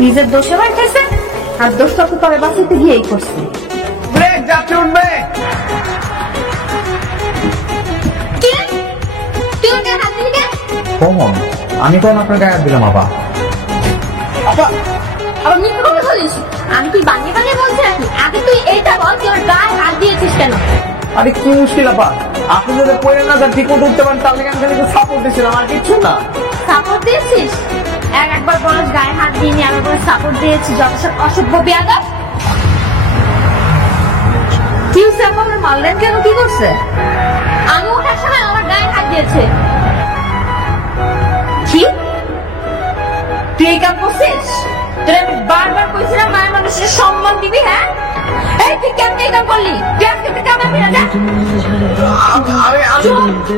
নিজের দোষে বাড়তেছে আর দোষটা তো পরে বাঁচাতে গিয়েই করছে। ব্রেক যাচ্ছে, উঠবে। কমন, আমি তো আপনার গায়ে হাত দিলাম। আপা আবার মিথ্যে কথা বলিস। আমি কি বানিয়ে বানিয়ে বলছি নাকি? আগে তুই এইটা বল, তুই ওর গায়ে হাত দিয়েছিস কেন? আরে কি মুশকিল আপা, আপনি যদি পড়ে না যান ঠিক মতো উঠতে পারেন তাহলে আমি খালি সাপোর্ট দিয়েছিলাম, আর কিচ্ছু না। সাপোর্ট দিয়েছিস? একবার বলস গায়ে হাত দিইনি, আবার বলে সাপোর্ট দিয়েছি। যথেষ্ট অসভ্য বেয়াদব। কি সাপোর্ট মারলেন কেন? কি করছে? আমি ওঠার সময় আমার গায়ে হাত দিয়েছে। কি তুই এই কাম করছিস? তোর আমি বারবার কইছিলাম মায়ের মানুষের সম্মান দিবি। হ্যাঁ, এই তুই কেমন এই কাম করলি? তুই আজকে তুই কামাবি না?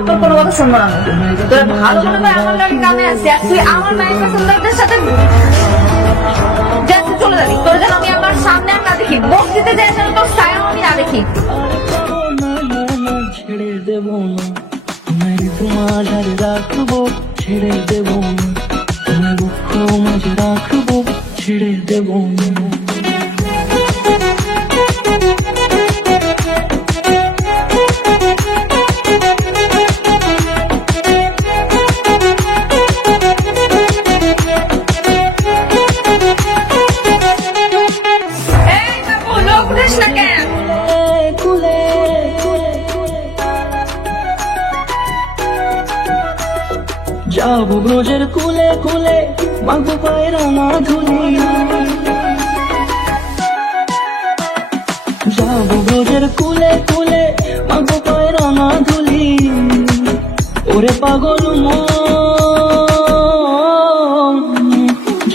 তোর কোনো কথা শুনবো না। তোর ভালো মনে করে আমার লাগে কামে আসছে, আর তুই আমার মায়ের পছন্দের সাথে যাচ্ছি। চলে যাবি। তোর যেন আমি আমার সামনে আর না দেখি, বস্তিতে যাই যেন তোর ছায়া আমি না দেখি। ছেড়ে দেব না, তোমার তোমার রাখবো, ছেড়ে দেব না, তোমার দুঃখ মাঝে রাখবো, ছেড়ে দেব না। যাবো ব্রজের কুলে কুলে, মাগো পায়রা না ধুলি। যাবো ব্রজের কুলে কুলে, মাগো পায়রা না ধুলি। ওরে পাগল মন,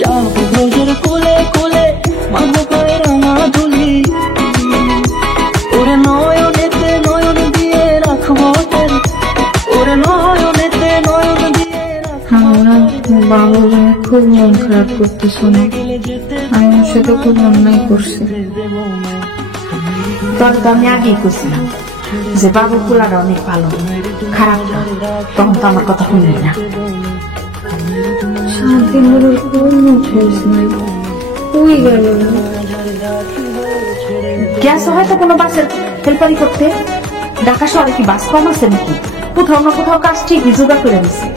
যাবো ব্রজের কুলে কুলে, মাগো পায়রা না ধুলি। ওরে নয়নেতে নয়ন দিয়ে রাখবো তোর, ওরে নয়নেতে নয়ন দিয়ে। বাবু খুব মন খারাপ করতে শুনে আমি সেটা খুব অন্যায় করছি। তোর তো আমি আগেই করছিলাম যে বাবু পোলাটা অনেক ভালো, খারাপ না। তখন তো আমার কথা শুনবি না। শান্তি মনের কোনো ঠেস নাই, ওই গেল। গ্যাস হয়তো কোনো বাসের হেল্পারি করতে। ঢাকা শহরে কি বাস কম আছে নাকি? কোথাও না কোথাও কাজ ঠিকই জোগাড় করে দিচ্ছে।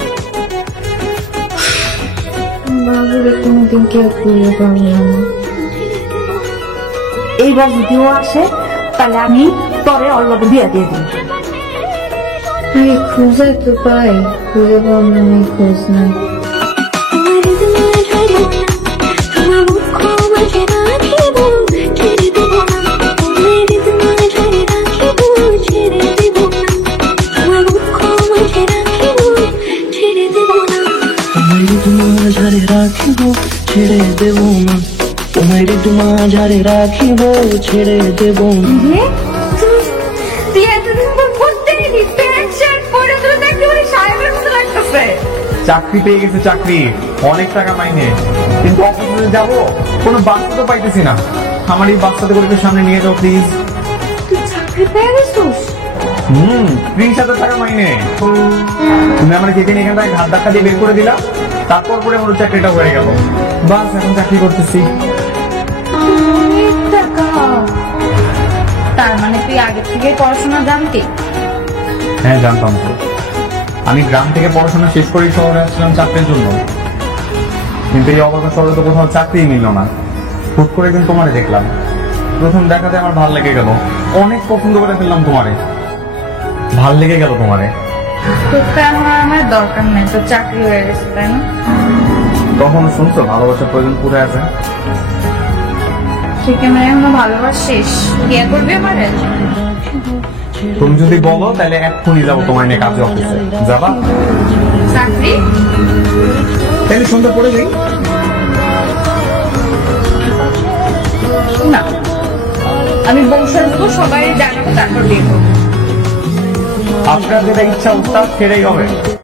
বাবুরে কোনদিন কেউ খুঁজে পাবো না। এইবার যদিও আসে তাহলে আমি পরে ওর লোক বিয়ে দিয়ে দিই। খুঁজে তো পাই, খুঁজে পাবো না, খোঁজ নাই। মাঝারে রাখিব, ছেড়ে দেব না, তোমার মাঝারে রাখিব, ছেড়ে দেব না। চাকরি পেয়ে গেছে, চাকরি অনেক টাকা মাইনে, কিন্তু অফিসে যাবো কোনো বাচ্চা তো পাইতেছি না। আমার এই বাচ্চাদের করে সামনে নিয়ে যাও প্লিজ। তুই চাকরি পেয়ে গেছিস? 30,000 টাকা মাইনে। তুমি আমার যেদিন এখান থেকে ঘাট ধাক্কা দিয়ে বের করে দিলা, তারপর পরে আমার চাকরিটা হয়ে গেল। বাস এখন চাকরি করতেছি। তার মানে তুই আগে থেকে পড়াশোনা জানতি? হ্যাঁ জানতাম তো। আমি গ্রাম থেকে পড়াশোনা শেষ করেই শহরে আসছিলাম চাকরির জন্য, কিন্তু এই অবাকা শহরে তো কোথাও চাকরি মিলল না। হুট করে কিন্তু তোমারে দেখলাম, প্রথম দেখাতে আমার ভাল লেগে গেল। অনেক পছন্দ করে ফেললাম তোমারে, ভাল লেগে গেল তোমারে। তোকে আমার দরকার নেই, তোর চাকরি হয়ে গেছে তাই না? তখন শুনছো ভালোবাসার প্রয়োজন পুরো আছে। ঠিক আছে, এখনো ভালোবাসিস? বিয়ে করবি আমারে? তুমি যদি বলো তাহলে এক্ষুনি যাবো তোমার নিয়ে কাজে অফিসে। যাবা? চাকরি তাহলে সন্ধ্যা পড়ে যাই না, আমি বংশের মতো সবাই জানাবো, তারপর বিয়ে করবো। আপনার যেটা ইচ্ছা উত্তাপ সেটাই হবে।